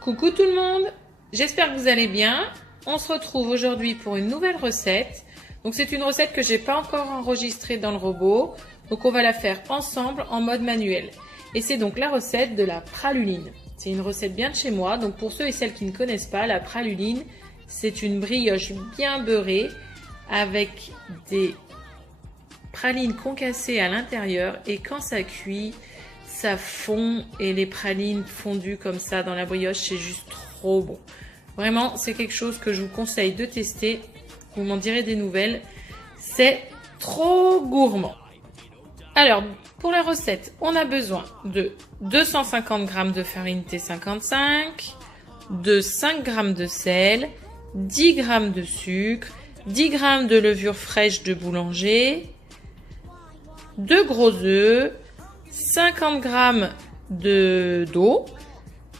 Coucou tout le monde, j'espère que vous allez bien. On se retrouve aujourd'hui pour une nouvelle recette. Donc c'est une recette que j'ai pas encore enregistrée dans le robot. Donc on va la faire ensemble en mode manuel. Et c'est donc la recette de la praluline. C'est une recette bien de chez moi. Donc pour ceux et celles qui ne connaissent pas, la praluline, c'est une brioche bien beurrée avec des pralines concassées à l'intérieur. Et quand ça cuit, ça fond et les pralines fondues comme ça dans la brioche, c'est juste trop bon. Vraiment, c'est quelque chose que je vous conseille de tester. Vous m'en direz des nouvelles. C'est trop gourmand. Alors, pour la recette, on a besoin de 250 g de farine T55, de 5 g de sel, 10 g de sucre, 10 g de levure fraîche de boulanger, 2 gros œufs, 50 g d'eau,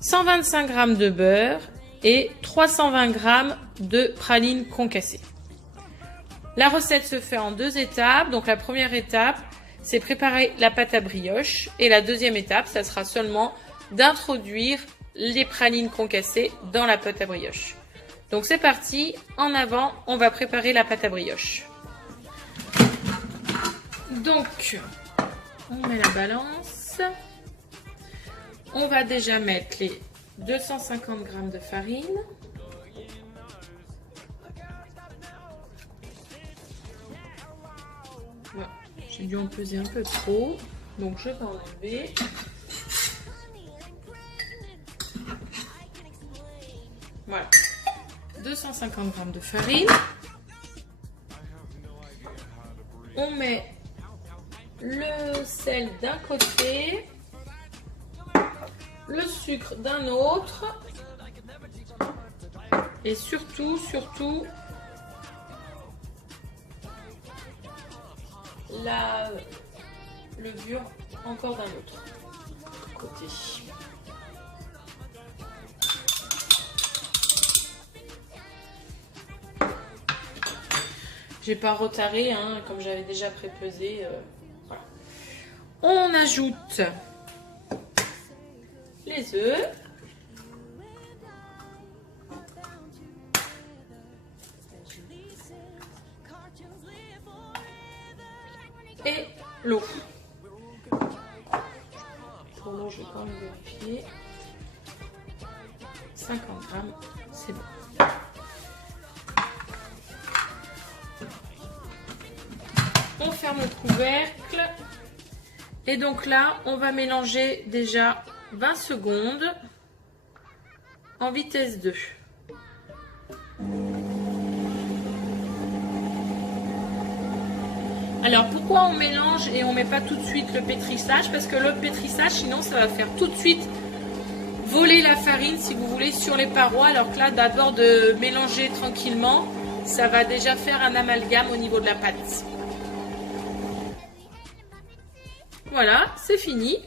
125 g de beurre et 320 g de pralines concassées. La recette se fait en deux étapes. Donc la première étape, c'est préparer la pâte à brioche. Et la deuxième étape, ça sera seulement d'introduire les pralines concassées dans la pâte à brioche. Donc c'est parti, en avant, on va préparer la pâte à brioche. Donc, on met la balance. On va déjà mettre les 250 g de farine. Voilà. J'ai dû en peser un peu trop, donc je vais enlever. Voilà. 250 g de farine. On met le sel d'un côté, le sucre d'un autre et surtout la levure encore d'un autre côté. J'ai pas retaré, hein, comme j'avais déjà prépesé. Voilà. On ajoute les œufs. Et l'eau. Pour l'eau, je vais quand même vérifier. 50 g, c'est bon. On ferme le couvercle. Et donc là, on va mélanger déjà 20 secondes en vitesse 2. Alors pourquoi on mélange et on met pas tout de suite le pétrissage? Parce que le pétrissage, sinon ça va faire tout de suite voler la farine, si vous voulez, sur les parois. Alors que là, d'abord de mélanger tranquillement, ça va déjà faire un amalgame au niveau de la pâte. Voilà, c'est fini.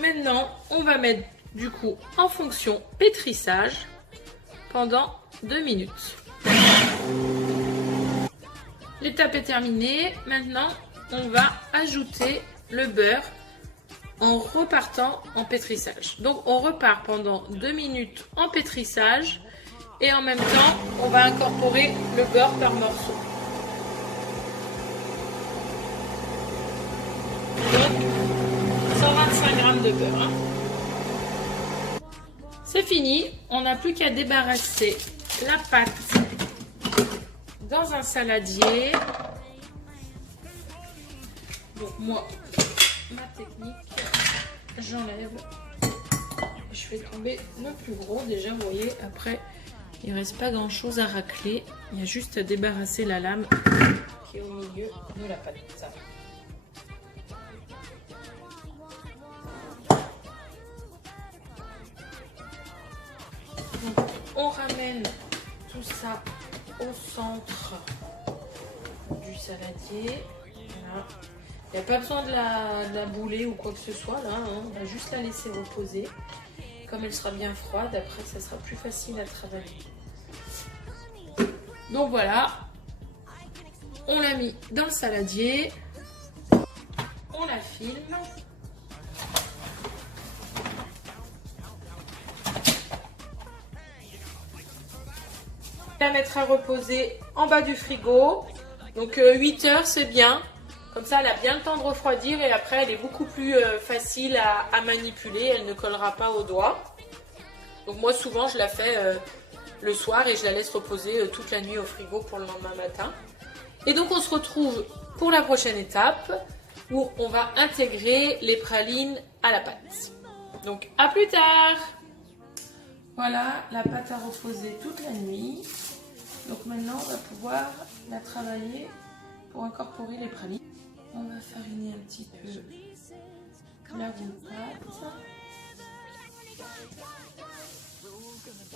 Maintenant, on va mettre du coup en fonction pétrissage pendant 2 minutes. L'étape est terminée. Maintenant, on va ajouter le beurre en repartant en pétrissage. Donc, on repart pendant 2 minutes en pétrissage et en même temps, on va incorporer le beurre par morceaux. Donc, 125 g de beurre. Hein. C'est fini. On n'a plus qu'à débarrasser la pâte dans un saladier. Donc moi, ma technique, j'enlève et je fais tomber le plus gros. Déjà, vous voyez, après, il ne reste pas grand chose à racler. Il y a juste à débarrasser la lame qui est au milieu de la pâte. Ça. Donc, on ramène tout ça au centre du saladier. Voilà. Il n'y a pas besoin de la bouler ou quoi que ce soit là, hein. On va juste la laisser reposer. Comme elle sera bien froide, après ça sera plus facile à travailler. Donc voilà, on l'a mis dans le saladier, on la filme. La mettre à reposer en bas du frigo. Donc 8 heures, c'est bien. Comme ça, elle a bien le temps de refroidir et après, elle est beaucoup plus facile à manipuler. Elle ne collera pas aux doigts. Donc moi, souvent, je la fais le soir et je la laisse reposer toute la nuit au frigo pour le lendemain matin. Et donc, on se retrouve pour la prochaine étape où on va intégrer les pralines à la pâte. Donc, à plus tard! Voilà, la pâte a reposé toute la nuit. Donc maintenant, on va pouvoir la travailler pour incorporer les pralines. On va fariner un petit peu la roue pâte.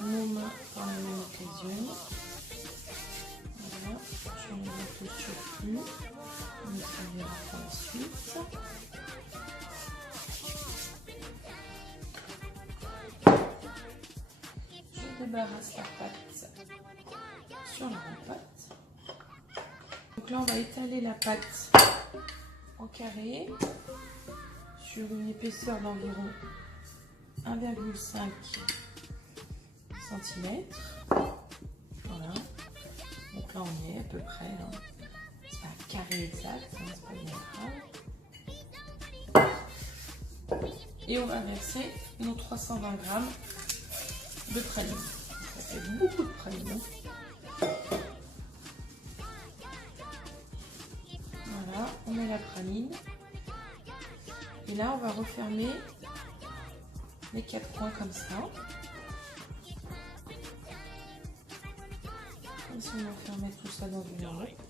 Nos mains pour la même occasion. Voilà, je vais mettre le surplus. On le servira pour la suite. Je débarrasse la pâte sur la roue pâte. Donc là, on va étaler la pâte en carré sur une épaisseur d'environ 1,5 cm. Voilà. Donc là, on y est à peu près. Hein. C'est pas carré exact, hein, c'est pas bien grave. Et on va verser nos 320 g de praline. Ça fait beaucoup de praline. Voilà, on met la praline. Et là, on va refermer les 4 coins comme ça. Comme si on enfermait tout ça dans une enveloppe.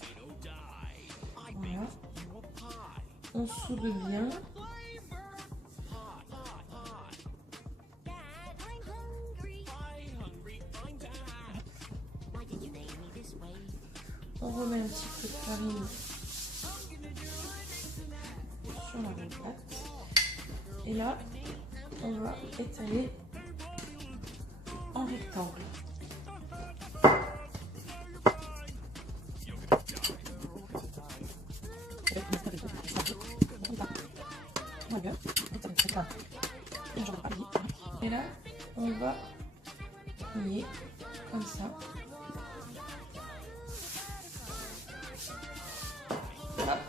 Voilà. On soude bien. On remet un petit peu de farine sur la roue pâte. Et là, on va étaler en rectangle. Et là, on va plier comme ça. Hop,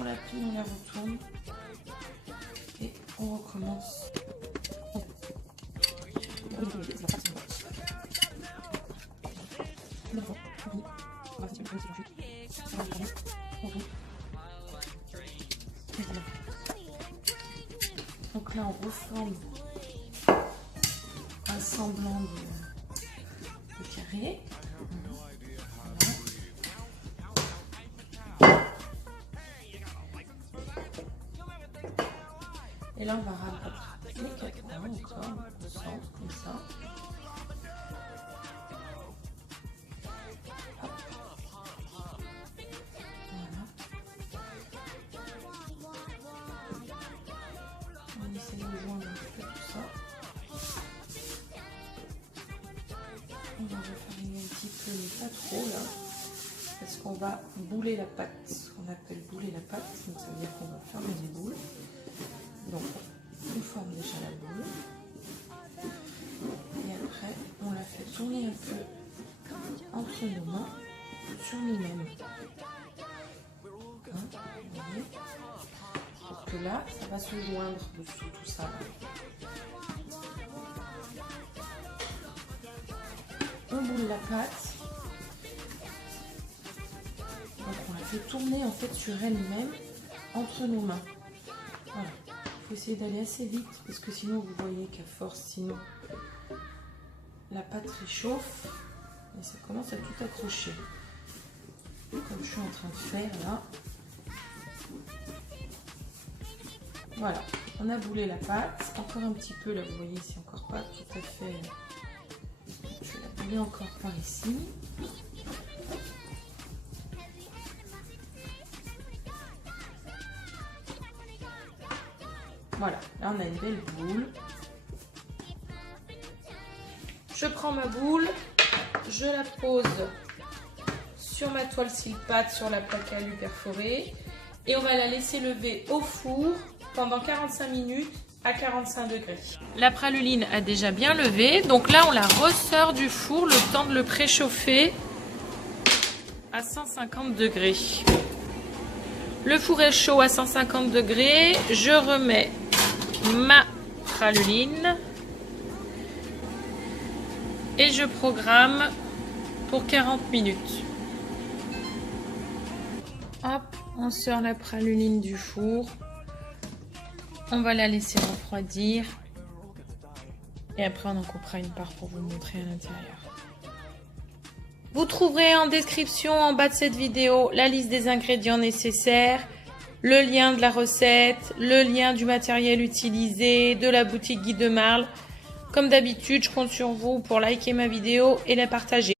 on la plie, on la retourne et on recommence. Donc là, on reforme un semblant de carré. Et là, on va rabattre les 4 coins encore au centre, comme ça. Hop. Voilà. On essaie de joindre un petit peu tout ça. On va refariner un petit peu, mais pas trop là. Parce qu'on va bouler la pâte. Ce qu'on appelle bouler la pâte. Donc ça veut dire qu'on va fermer les boules. Donc, on forme déjà la boule. Et après, on la fait tourner un peu entre nos mains, sur nous-mêmes. Hein, vous voyez ? Pour que là, ça va se joindre dessous tout ça. On boule la pâte. Donc, on la fait tourner en fait sur elle-même, entre nos mains. Voilà. Il faut essayer d'aller assez vite parce que sinon vous voyez qu'à force, sinon la pâte réchauffe et ça commence à tout accrocher. Comme je suis en train de faire là. Voilà, on a boulé la pâte. Encore un petit peu là, vous voyez, c'est encore pas tout à fait. Je vais la bouler encore par ici. Voilà, là on a une belle boule. Je prends ma boule, je la pose sur ma toile cile-pâte sur la plaque à alu perforée et on va la laisser lever au four pendant 45 minutes à 45 degrés. La praluline a déjà bien levé, donc là on la ressort du four le temps de le préchauffer à 150 degrés. Le four est chaud à 150 degrés. Je remets ma praluline et je programme pour 40 minutes. Hop, on sort la praluline du four. On va la laisser refroidir. Et après, on en coupera une part pour vous montrer à l'intérieur. Vous trouverez en description en bas de cette vidéo la liste des ingrédients nécessaires, le lien de la recette, le lien du matériel utilisé, de la boutique Guy de Marle. Comme d'habitude, je compte sur vous pour liker ma vidéo et la partager.